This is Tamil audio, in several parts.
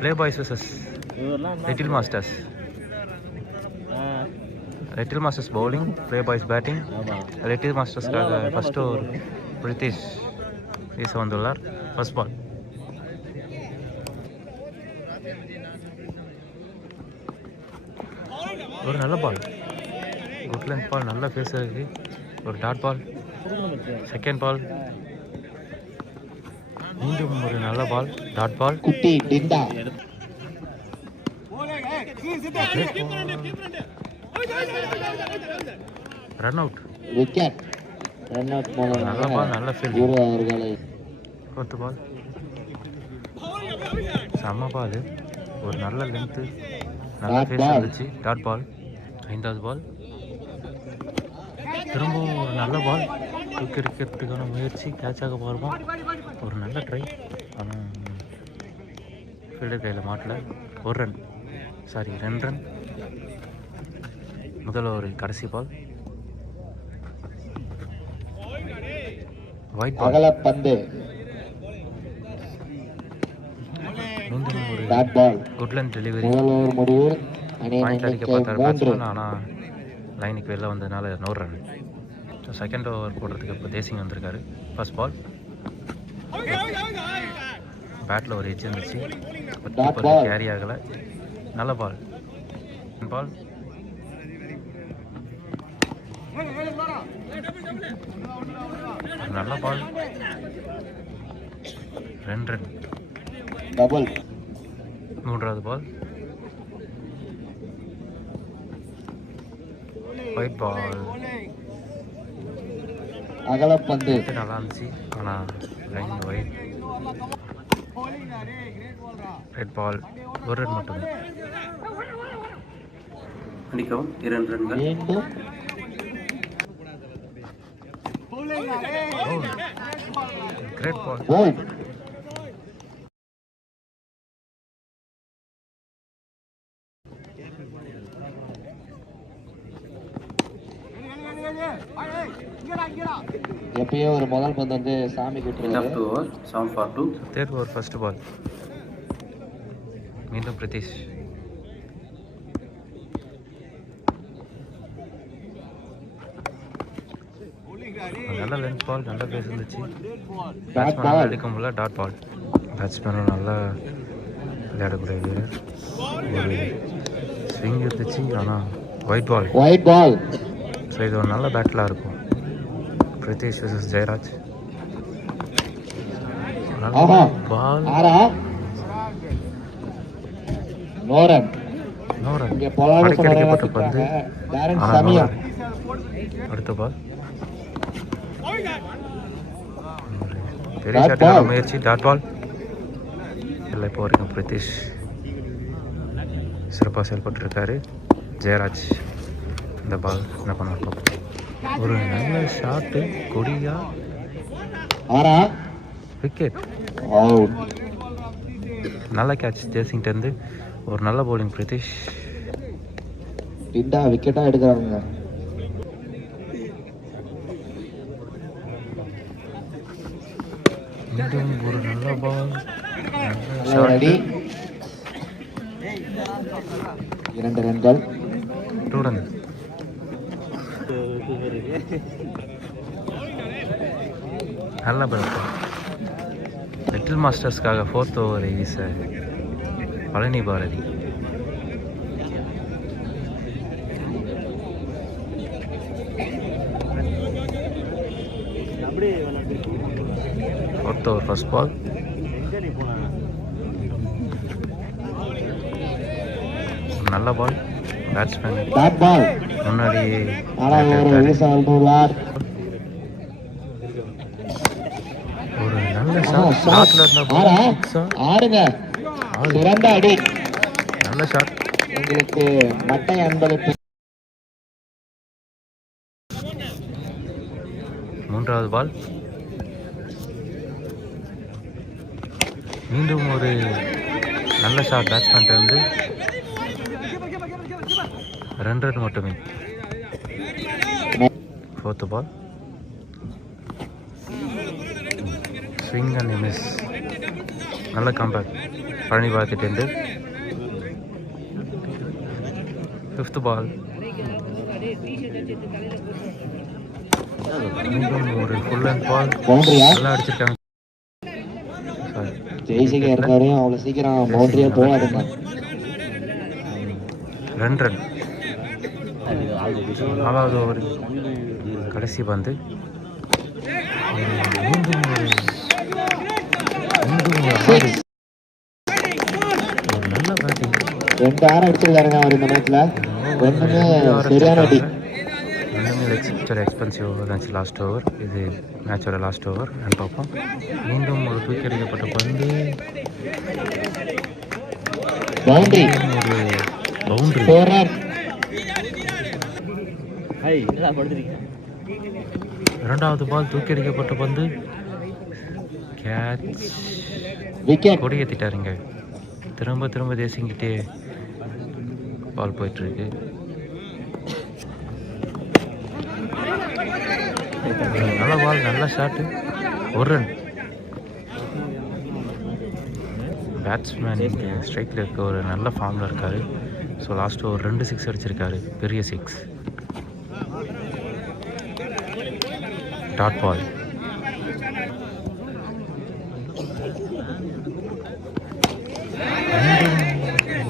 Play boys versus little masters. Little masters bowling, play boys batting. Little மாஸ்டர்ஸ்க்காக ஃபஸ்ட்டு ஓவர் பிரித்திஷ் வீச வந்துள்ளார். First ball. ஒரு நல்ல பால், குட் லென்த் பால், நல்ல ஃபேஸ் இருக்கு. ஒரு டாட் பால். செகண்ட் பால், மீண்டும் ஒரு நல்ல பால், டாட் பால். குட்டி டிண்டா run out. Wicket. Run out. நல்ல பால், நல்ல ஃபீல்ட். அவர்களை ஃபோர்த் பால், செம்ம பால், ஒரு நல்ல லென்த்து, நல்ல ஃபேஸ் இருந்துச்சு. Dot ball. ஐந்தாவது பால், திரும்பவும் ஒரு நல்ல பால், தூக்கி இருக்கிறதுக்கான முயற்சி, கேட்சாக போகிறோம். ஒரு நல்ல ட்ரை, ஆனால் ஃபீல்டர் கையில் மாட்டல. ஒரு ரன், சாரி 2 ரன். முதல் ஒரு கடைசி பால், ஒயிட் பால். பந்து. மீண்டும் ஒரு குட் லென்த் டெலிவரி. பாயிண்ட் அடிக்க பார்த்தாரு பேட்ஸ்மேன், ஆனால் லைனுக்கு வெளில வந்ததுனால 1 ரன். ஸோ செகண்ட் ஓவர் போடுறதுக்கு இப்போ தேசிங் வந்திருக்காரு. ஃபர்ஸ்ட் பால், பேட்டில் ஒரு எட்ஜ் இருந்துச்சு, கேரி ஆகலை. நல்ல பால். பால், நல்ல பால், 2 ரன். டபுள். மூன்றாவது பால், ஒயிட் பால். அகலப்பந்து நல்லா இருந்துச்சு, ஆனால் line white. Red ball. 1 run மட்டுமே. மன்னிக்கவும், 2 ரன்கள். Great ball. எப்பயும் ஒரு முதல் பந்து வந்து சாமி கிட்டுருக்காரு. Third over first ball. மீண்டும் பிரித்திஷ். நல்ல லென்த் பால், நல்ல பேஸ் இருந்துச்சு. பேட்ஸ்மேன் அடிக்க முடியல. Dot ball. பேட்ஸ்மேனும் நல்லா விளையாடக்கூடிய வீரர். ஒரு ஸ்விங் இருந்துச்சு, ஆனால் wide ball. Wide ball. So இது ஒரு நல்ல பேட்டிலாக இருக்கும். பிரித்திஷ் வர்சஸ் ஜெயராஜ். பால். அடிக்கப்பட்ட பந்து. அடுத்த பால், பெரிய ஷாட்டுக்கான முயற்சி. Dot ball. இல்லை, இப்போ வரைக்கும் பிரித்திஷ் சிறப்பாக செயல்பட்டுருக்காரு. ஜெயராஜ் இந்த பால் என்ன பண்ண. ஒரு நல்ல ஷாட்டு, கொடியா. விக்கெட். நல்ல கேட்ச் தேசிங்கிட்டேருந்து. ஒரு நல்ல பவுலிங் பிரித்திஷ். விக்கெட்டா எடுக்கிறாங்க. மீண்டும் ஒரு நல்ல பால், 2 ரன்கள். 2 ரன். நல்ல பால். லிட்டில் மாஸ்டர்ஸ்க்காக 4th ஓவரை வீச Palani Bharathi. Fourth over first ball. நல்ல பால். பேட்ஸ்மேன் முன்னாடி ஒரு நல்ல ஷாட்ல நல்ல ஷாட். உங்களுக்கு மட்டை அன்பளிப்பு. மூன்றாவது பால். மீண்டும் ஒரு நல்ல ஷாட் பேட்ஸ்மேன் இருந்து. 2 ரன் மட்டுமே. 4th ball. Swing and miss. நல்ல காம்பேக்ட். பழனி பார்த்துட்டு 5th பால். மீண்டும் ஒரு ஃபுல் அண்ட் பால் பவுண்டரியா நல்லா அடிச்சிருக்காங்க. ஜெய்சிகா இருந்தாரையும் அவ்வளவு சீக்கிரம் பவுண்டரியா போகாதுங்க. 2 ரன். 4வது ஓவர் கடைசி பந்து. மீண்டும் ஒரு நல்ல பேட்டிங். 2 ஆறு அடிச்சிருக்காருங்க அவர் இந்த மேட்ச்ல. ரெண்டுமே சரியான அடி. எக்ஸ்பென்சிவ் ஓவர் தான் லாஸ்ட் ஓவர். இது மேட்சோட லாஸ்ட் ஓவர் நான் பார்ப்போம். மீண்டும் ஒரு தூக்கி அடிக்கப்பட்ட பந்து. பவுண்டரி. ஒரு பவுண்டரி. 4 ரன். இரண்டாவது பால் தூக்கி அடிக்கப்பட்ட பந்து. கேட்ச். விக்கெட். கொடி ஏற்றிட்டாருங்க. திரும்ப தேசிங்கிட்டே பால் போயிட்டுருக்கு. நல்ல பால், நல்ல ஷாட்டு. 1 ரன். பேட்ஸ்மேன் ஸ்ட்ரைக்கில் இருக்க ஒரு நல்ல ஃபார்மில் இருக்கார். ஸோ லாஸ்ட்டு ஒரு 2 6 அடிச்சிருக்காரு. பெரிய 6. Dot ball.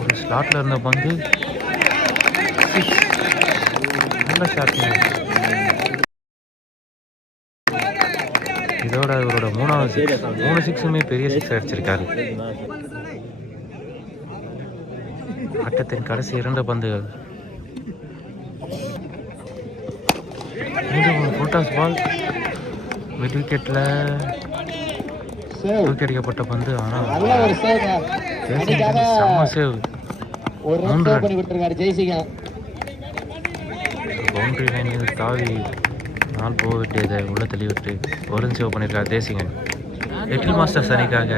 ஒரு ஸ்லாட்டில் இருந்த பந்து. நல்ல ஷாட். இதோட இவரோட 3வது 6. 3 6மே பெரிய 6 அடிச்சிருக்காரு. ஆட்டத்தின் கடைசி 2 பந்துகள். மீண்டும் ஃபுல் டாஸ் பால். மிட் விக்கெட்டில் தூக்கி அடிக்கப்பட்ட பந்து. ஆனால் செம்ம சேவ். 3 ரன். பவுண்டரி லைனில் தாவி நாள் போக விட்டதை உள்ள தள்ளிவிட்டு ஒரு சேவ் பண்ணியிருக்கார் தேசிங்கன். லிட்டில் மாஸ்டர்ஸ் அணிக்காக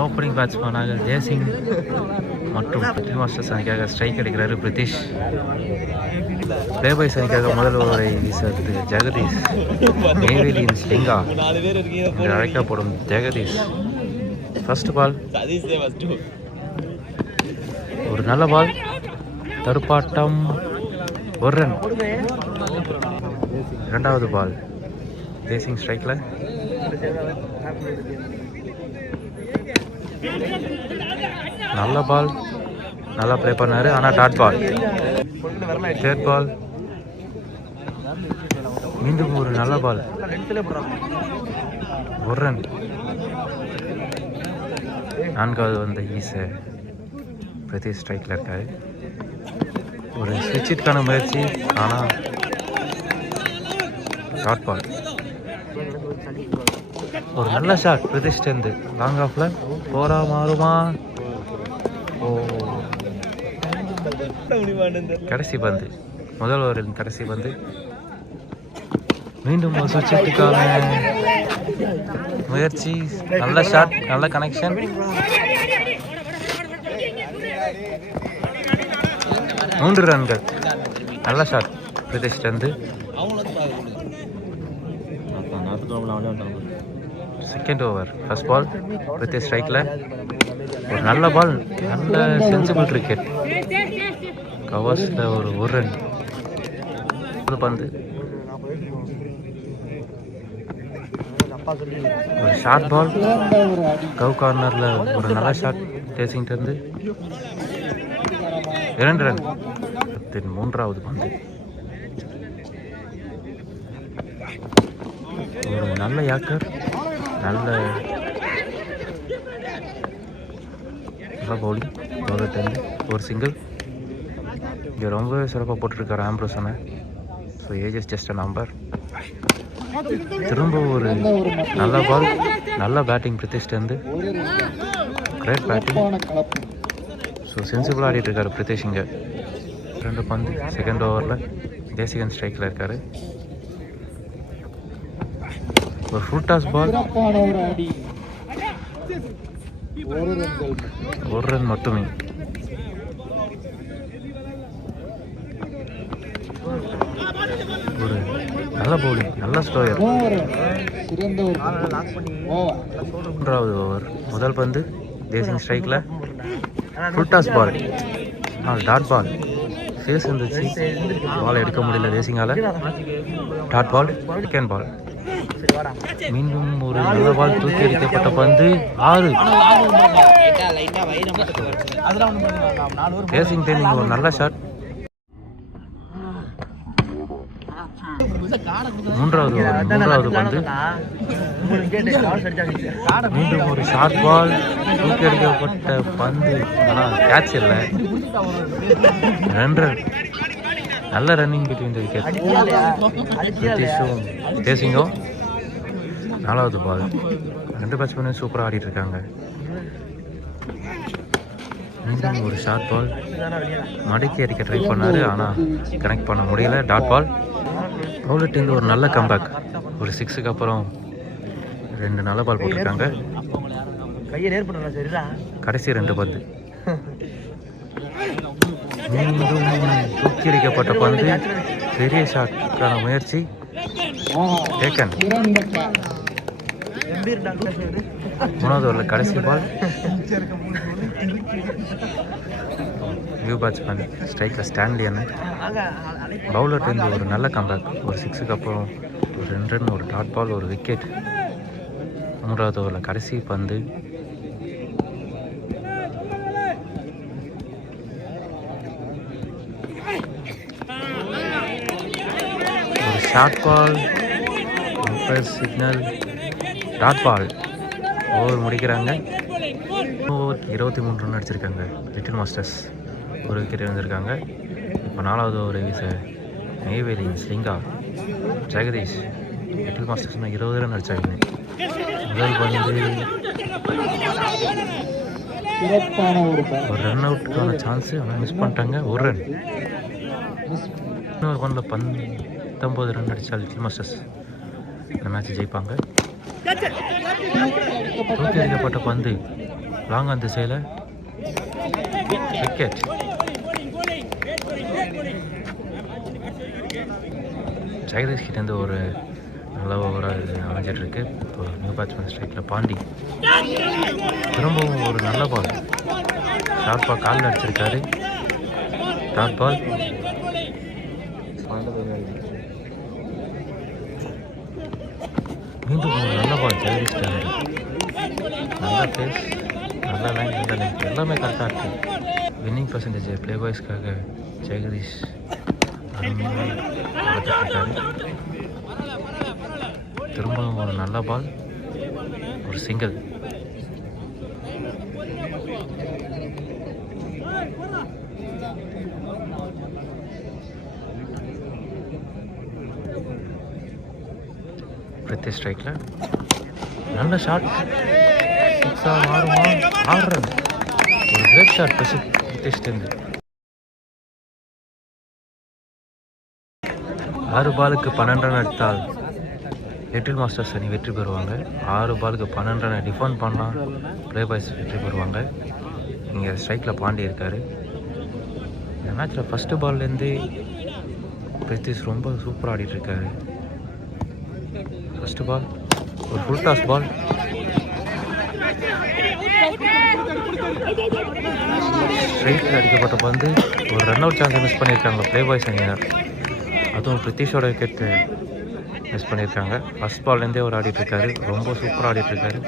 ஓப்பனிங் பேட்ஸ்மேனாக தேசிங் மற்றும் லிட்டில் மாஸ்டர்ஸ் அணிக்காக ஸ்ட்ரைக் அடிக்கிறாரு பிரித்திஷ். பிளே பாய்ஸ் அணிக்காக முதல் ஓவரை வீசுறது ஜெகதீஷ். நெய்வேலியின் ஸ்லிங்கா என்று அழைக்கப்படும் ஜெகதீஷ். First ball. ஒரு நல்ல பால். தடுப்பாட்டம். 1 ரன். இரண்டாவது பால். தேசிங் ஸ்ட்ரைக்கில். நல்ல பால். நல்லா ப்ளே பண்ணார். ஆனால் டாட் பால். 3rd பால். மீண்டும் ஒரு நல்ல பால். 1 ரன். 4வது வந்த ஈஸை பிரதி ஸ்ட்ரைக்கில் இருக்காரு. ஒரு ஸ்விட்சிற்கான முயற்சி. ஆனால் டாட் பால். ஒரு நல்ல ஷாட் பிரதிஷ்டேந்து லாங் ஆஃப்ல. 4 மாறுமா? ஓ, கடைசி பந்து. முதல் ஓவரின் கடைசி பந்து. மீண்டும் ஒரு சுவிட்சுக்கான முயற்சி. நல்ல ஷாட், நல்ல கனெக்ஷன். மூன்று ரன்கள். நல்ல ஷாட் பிரதிஷ்டேந்து. Second over first ball. பிரதி ஸ்ட்ரைக்கில் ஒரு நல்ல பால். நல்ல சென்சிபிள் கிரிக்கெட். கவர்ஸில் ஒரு ரன். பந்து. ஒரு ஷார்ட் பால். கவ் கார்னரில் ஒரு நல்ல ஷாட் தேசிங்கிட்டேருந்து. 2 ரன். மூன்றாவது பந்து. ஒரு நல்ல யாக்கர். நல்ல பவுலிங். பவுலர்லேருந்து ஒரு சிங்கிள். இங்கே ரொம்பவே சிறப்பாக போட்டிருக்காரு ஆம்ப்ரோசனை. So age is just a number. திரும்ப ஒரு நல்ல பால். நல்ல பேட்டிங் பிரித்திஷ்டேருந்து. Great batting. ஸோ சென்சிபிளாக ஆடிட்டு இருக்காரு பிரித்திஷ். இங்கே 2 பந்து செகண்ட் ஓவரில். தேசிகன் ஸ்ட்ரைக்கில் இருக்காரு. ஒரு ஃபுல் டாஸ் பால். 1 ரன் மட்டுமே. ஒரு நல்ல பவுலிங். நல்ல ஸ்லோயர். மூன்றாவது ஓவர் முதல் பந்து. தேசிங் ஸ்ட்ரைக்கில் full toss ball, dot ball. Face இருந்துச்சு, பால் எடுக்க முடியல தேசிங்கால். டாட் பால், செகண்ட் பால். மீண்டும் ஒரு நல்ல பால், தூக்கி அடிக்கப்பட்ட பந்து 6. தேசிங் டேனிங் ஒரு நல்ல ஷாட். மூன்றாவது பந்து, மீண்டும் ஒரு ஷார்ட் பால், தூக்கி அடிக்கப்பட்ட பந்து. ஆனால் கேட்ச் இல்லை. 2 ரன். நல்ல ரன்னிங் பிட்வீன் தி விக்கெட். நிதிஷும் தேசிங்கும். 4வது பால். 2 பேட்ஸ்மேனும் சூப்பராக ஆடிட்டு இருக்காங்க. மீண்டும் ஒரு ஷார்ட் பால், மடக்கி அடிக்க ட்ரை பண்ணாரு, ஆனால் கனெக்ட் பண்ண முடியல. Dot ball. பவுலர்லேருந்து ஒரு நல்ல கம்பேக். ஒரு 6க்கு அப்புறம் 2 நல்ல பால் போட்டிருக்காங்க. கடைசி 2 பந்து. மீண்டும் தூக்கி அடிக்கப்பட்ட பந்து, பெரிய ஷாட்கான முயற்சி. டேக்கன். 3வது ஓவரில் கடைசி பால். நியூ பேட்ஸ்மேன் ஸ்ட்ரைக்கில் ஸ்டான்லி அண்ணன். பவுலர்லேருந்து ஒரு நல்ல கம்பேக். ஒரு 6க்கு அப்புறம் ஒரு 2 ரன், ஒரு டாட் பால், ஒரு விக்கெட். 3வது ஓவரில் கடைசி பந்து. ஒரு short ball, umpire signal, dot ball. Over முடிக்கிறாங்க. 23 ரன் அடிச்சிருக்காங்க லிட்டில் மாஸ்டர்ஸ். ஒரு விக்கெட் இருந்திருக்காங்க. இப்போ 4வது ஓவர் வீச நெய்வேலி ஸ்லிங்கா ஜெகதீஷ். லிட்டில் மாஸ்டர்ஸ்னால் 20 ரன் அடித்தாங்க. முதல் பந்து ஒரு ரன் அவுட்டுக்கான சான்ஸு, ஆனால் மிஸ் பண்ணிட்டாங்க. 1 ரன். இன்னொரு பந்தில் 19 ரன் அடித்தா லிட்டில் மாஸ்டர்ஸ் இந்த மேட்ச் ஜெயிப்பாங்க. தூக்கி அடிக்கப்பட்ட பந்து லாங் ஆன் திசையில், விக்கெட். ஜெகதீஷ் கிட்டேருந்து ஒரு நல்ல ஓவராக அமைஞ்சிட்ருக்கு. இப்போ நியூ பேட்ஸ்மேன் ஸ்ட்ரைக்கில் பாண்டி. திரும்பவும் ஒரு நல்ல பால், ஷார்ப்பாக காலில் அடிச்சிருக்காரு. Dot ball. மீண்டும் ஒரு நல்ல பால் ஜெகதீஷ் கிட்டேருந்து. நல்ல பேஸ், நல்ல லைன், நல்ல லைன், எல்லாமே கரெக்டாக இருக்குது. வின்னிங் பர்சன்டேஜ் ப்ளே பாய்ஸ்க்காக ஜெகதீஷ் அருமையாக வளர்த்துருக்காரு. திரும்பவும் ஒரு நல்ல பால், ஒரு சிங்கிள். பிரத்யேக் ஸ்ட்ரைக்கில் நல்ல ஷாட். 6 மாறுமா? 6 ரன். ஒரு கிரேட் ஷாட் பிரத்யேஷ்டேருந்து. 6 பாலுக்கு 12 ரன் அடித்தால் லிட்டில் மாஸ்டர்ஸ் அணி வெற்றி பெறுவாங்க. 6 பாலுக்கு 12 ரனை டிஃபெண்ட் பண்ணால் ப்ளே பாய்ஸ் வெற்றி பெறுவாங்க. இங்கே ஸ்ட்ரைக்கில் பாண்டி இருக்கார். இந்த மேட்ச்சில் ஃபஸ்ட்டு பால்லேருந்தே பிரத்யேஷ் ரொம்ப சூப்பராக ஆடிட்டுருக்காரு. ஃபஸ்ட்டு பால் ஒரு ஃபுல் டாஸ் பால். ஸ்ட்ரைட்டில் அடிக்கப்பட்ட பந்து, ஒரு ரன் அவுட் சான்ஸை மிஸ் பண்ணியிருக்காங்க ப்ளே பாய்ஸ் அணியினர். அதுவும் பிரித்திஷோட விக்கெட்டு மிஸ் பண்ணியிருக்காங்க. ஃபஸ்ட் பால்லேருந்தே அவர் ஆடிட்டுருக்காரு, ரொம்ப சூப்பராக ஆடிட்டுருக்காரு.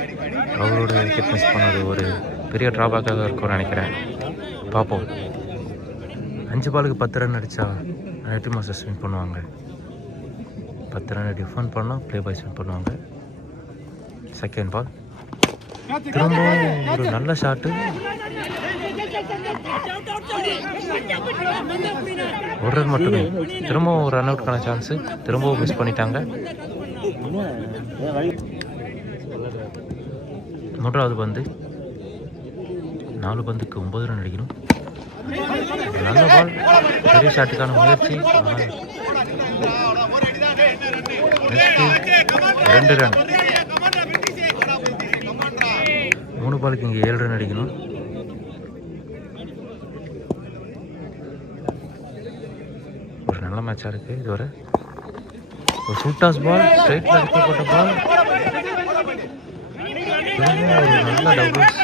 அவரோட விக்கெட் மிஸ் பண்ணது ஒரு பெரிய ட்ராபேக்காக இருக்கும்னு நினைக்கிறேன். பார்ப்போம். 5 பாலுக்கு 10 ரன் அடித்தா லிட்டில் மாஸ்டர்ஸ் வின் பண்ணுவாங்க. 10 ரன் டிஃபெண்ட் பண்ணால் ப்ளே பாய்ஸ் வின் பண்ணுவாங்க. Second ball. திரும்பவும் ஒரு நல்ல ஷாட்டு, ஒரு ரன் மட்டுமே. திரும்பவும் ஒரு ரன் அவுட்கான சான்ஸு, திரும்பவும் மிஸ் பண்ணிட்டாங்க. 3வது பந்து. 4 பந்துக்கு 9 ரன் அடிக்கணும். நல்ல பால், பெரிய ஷாட்டுக்கான முயற்சி, 2 ரன். 3 பாலுக்கு இங்கே 7 ரன் அடிக்கணும். ஒரு நல்ல மேட்சாக இருக்குது இதுவரை. ஒரு ஃபுல் டாஸ் பால், ஸ்ட்ரைட்டில் அடிக்கப்பட்ட பால், ஒரு நல்ல டபுள்ஸ்.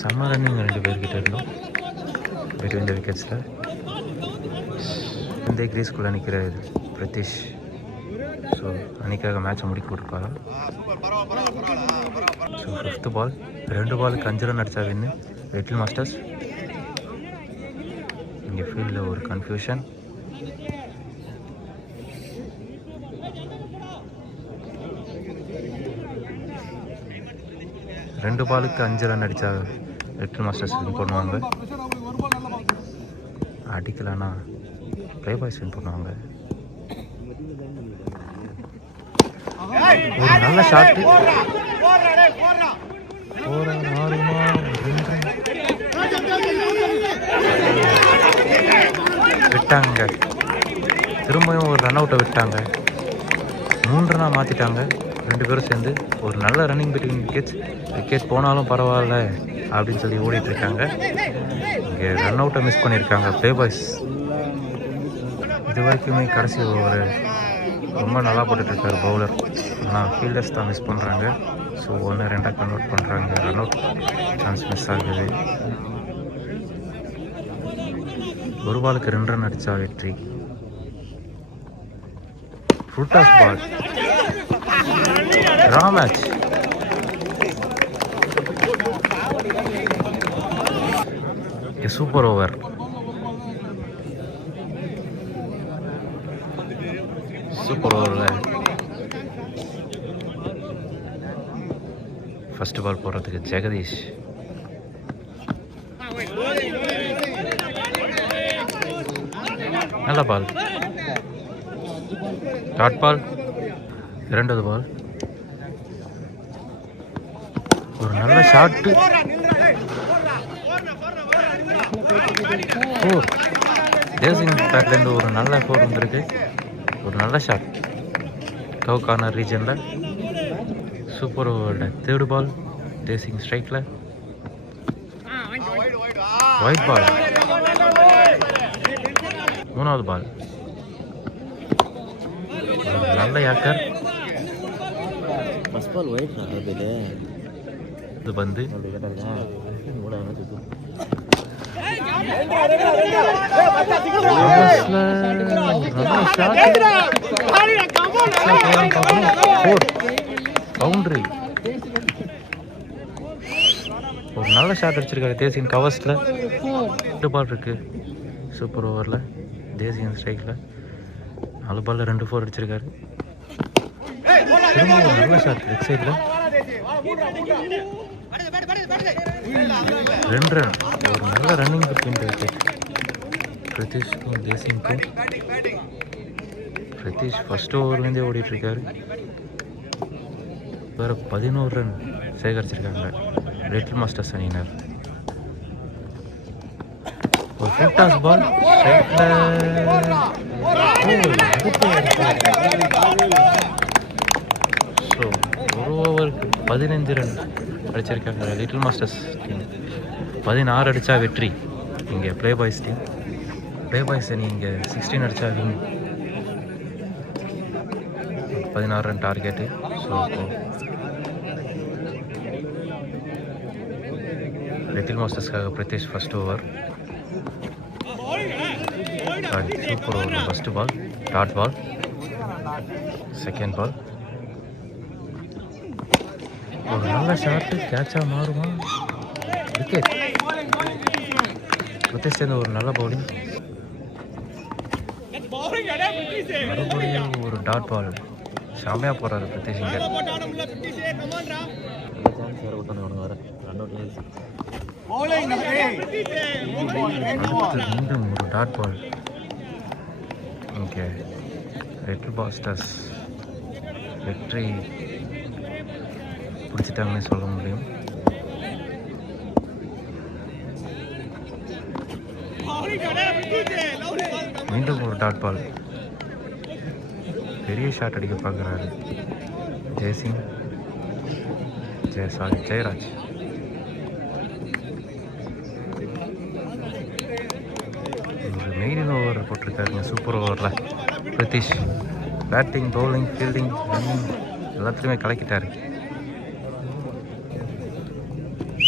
செம்ம ரன்னிங் 2 பேர்கிட்ட இருந்தோம் between the விக்கெட்ஸில். இந்த கிரீஸ்குள்ளே நிற்கிற பிரதீஷ். ஸோ அன்றைக்காக மேட்சை முடிக்க கொடுப்பாரா. ஸோ 5th பால் 2 பாலுக்கு 5 ரன் அடித்தா வின்னு லிட்டில் மாஸ்டர்ஸ். இங்கே ஃபீல்டில் ஒரு கன்ஃபியூஷன். ரெண்டு பாலுக்கு 5 ரன் அடித்தா லிட்டில் மாஸ்டர்ஸ் வின் பண்ணுவாங்க. அடிக்கலைன்னா ப்ளே பாய்ஸ் வின் பண்ணுவாங்க. ஒரு நல்ல ஷாட்டு விட்டாங்க. திரும்பியும் ஒரு ரன் அவுட்டை விட்டாங்க. 3 ரன்னாக மாற்றிட்டாங்க 2 பேரும் சேர்ந்து. ஒரு நல்ல ரன்னிங் பிட்வீன் விக்கெட் போனாலும் பரவாயில்ல அப்படின்னு சொல்லி ஓடிட்டுருக்காங்க. இங்கே ரன் அவுட்டை மிஸ் பண்ணியிருக்காங்க ப்ளே பாய்ஸ். இது வரைக்குமே கடைசி ஒரு ரொம்ப நல்லா போட்டுட்ருக்காரு பவுலர். ஆனால் ஃபீல்டர்ஸ் தான் மிஸ் பண்ணுறாங்க. ஸோ 1-2 கன்வெர்ட் பண்ணுறாங்க. ரன் அவுட் சான்ஸ் மிஸ் ஆகுது. ஒரு பாலுக்கு 2 ரன் அடித்தா வெற்றி. Full toss ball draw match. Super over. Super ஓவரில் ஃபர்ஸ்ட் பால் போடுறதுக்கு ஜெகதீஷ். நல்ல பால். டாட் பால் 2வது பால். ஒரு நல்ல ஷாட்டு. தேசிங் பேட்லேருந்து ஒரு நல்ல 4 வந்திருக்கு. ஒரு நல்ல ஷாட் கவ் கார்னர் ரீஜனில். சூப்பர் ஓவரோட 3rd பால் தேசிங் ஸ்ட்ரைக்கில். ஒயிட் பால் 3வது பால். நல்ல யாக்கர். இது வந்து பவுண்டரி. ஒரு நல்ல ஷாட் அடிச்சிருக்காரு தேசியன் கவர்ஸில். 2 பால் இருக்கு சூப்பர் ஓவரில். தேசியன் ஸ்ட்ரைக்கில் 4 பாலில் 2 4 அடிச்சிருக்காரு. திரும்ப ஒரு நல்ல ஷாட் லெக் சைடில். 2 ரன். ஒரு நல்ல ரன்னிங் பிட்வீன் விக்கெட் பிரதீஷ்க்கும் தேசியனுக்கும். பிரதீஷ் ஃபர்ஸ்ட் ஓவர்லேருந்தே ஓடிட்டுருக்காரு. வேறு 11 ரன் சேகரிச்சிருக்காங்க லிட்டில் மாஸ்டர்ஸ் அணியினர். ஒரு ஃபுல் டாஸ் பால் ஸோ ஒரு ஓவருக்கு 15 ரன் அடிச்சிருக்காங்க லிட்டில் மாஸ்டர்ஸ் டீம். 16 அடித்தா வெற்றி இங்கே play boys team. Play boys அணி இங்கே 16 அடித்தா win. 16 run target. So little மாஸ்டர்ஸ்க்காக Pradeesh first over. Super over. First ball dot ball. Second ball ஒரு நல்ல ஷாட்டு. கேட்சாக மாறுமா? விக்கெட். பிரதீஷ் சேர்ந்து ஒரு நல்ல பவுலிங். மறுபடியும் ஒரு டாட் பால். செம்மையாக போகிறாரு பிரதீஷ். இங்கே மீண்டும் ஒரு dot ball. Okay little masters வெற்றி பிடிச்சிட்டாங்கன்னு சொல்ல முடியும். மீண்டும் ஒரு டாட் பால். பெரிய ஷாட் அடிக்க பார்க்குறாரு ஜெய்சிங். ஜெயராஜ். ஒரு மெயின் ஓவர் போட்டிருக்காருங்க சூப்பர் ஓவரில். Pratheesh batting bowling fielding running எல்லாத்துலேயுமே கலக்கிட்டார்.